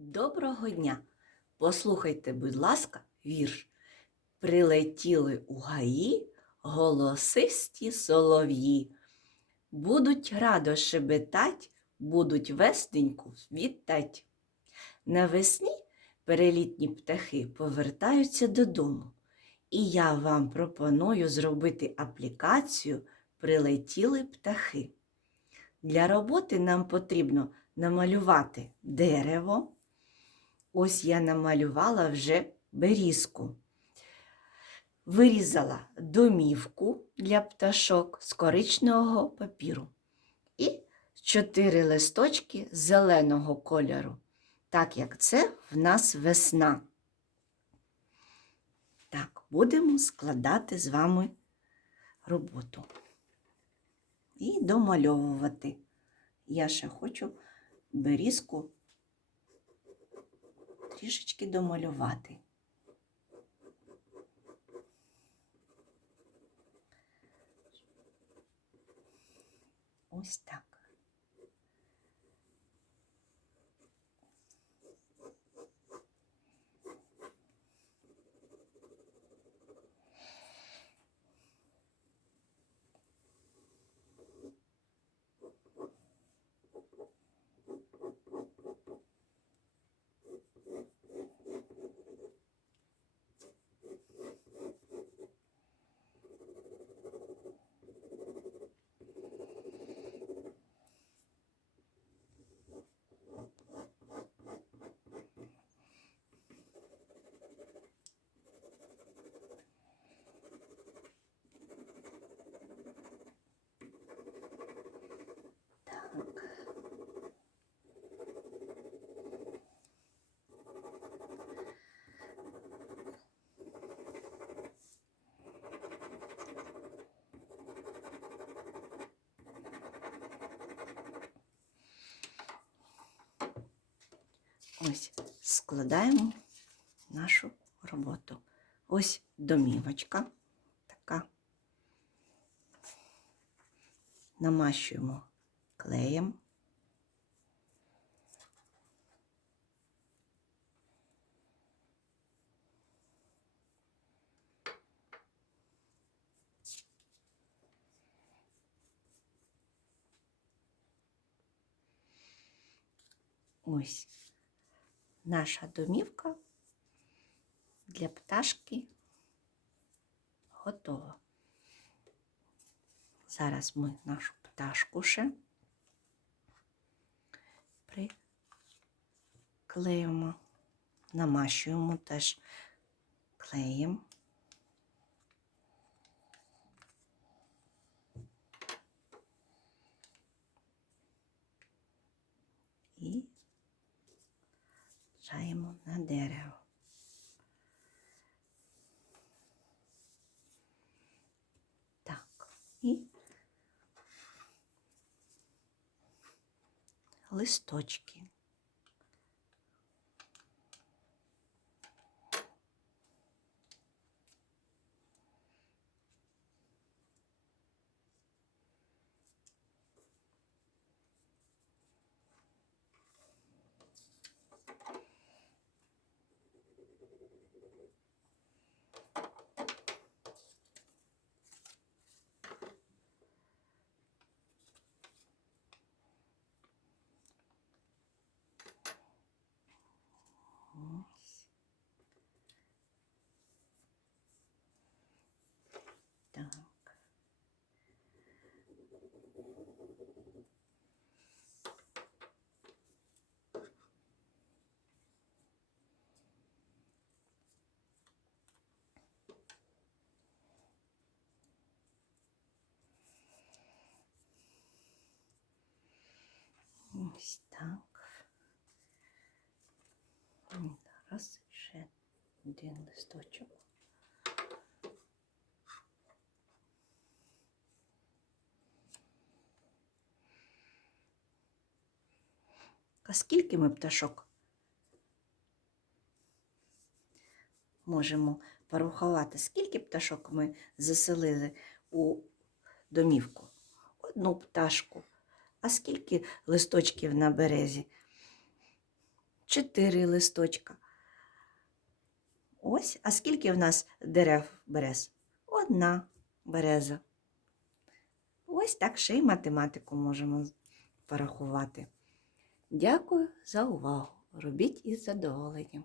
Доброго дня! Послухайте, будь ласка, вірш. Прилетіли у гаї голосисті солов'ї. Будуть радо шебетать, будуть весненьку вітать. Навесні перелітні птахи повертаються додому. І я вам пропоную зробити аплікацію Прилетіли птахи. Для роботи нам потрібно намалювати дерево. Ось я намалювала вже берізку. Вирізала домівку для пташок з коричневого папіру і чотири листочки зеленого кольору, так як це в нас весна. Так, будемо складати з вами роботу і домальовувати. Я ще хочу берізку трішечки домалювати. Ось так. Ось складаємо нашу роботу. Ось домівочка така. Намащуємо клеєм. Ось наша домівка для пташки готова. Зараз ми нашу пташку ще приклеїмо, намащуємо теж клеєм. І саджаємо на дерево. Так, і листочки. Ось. Так. Ось так. Зараз ще один листочок. А скільки ми пташок можемо порахувати, скільки пташок ми заселили у домівку? Одну пташку. А скільки листочків на березі? чотири листочка. Ось, а скільки в нас дерев берез? Одна береза. Ось так ще й математику можемо порахувати. Дякую за увагу. Робіть із задоволенням.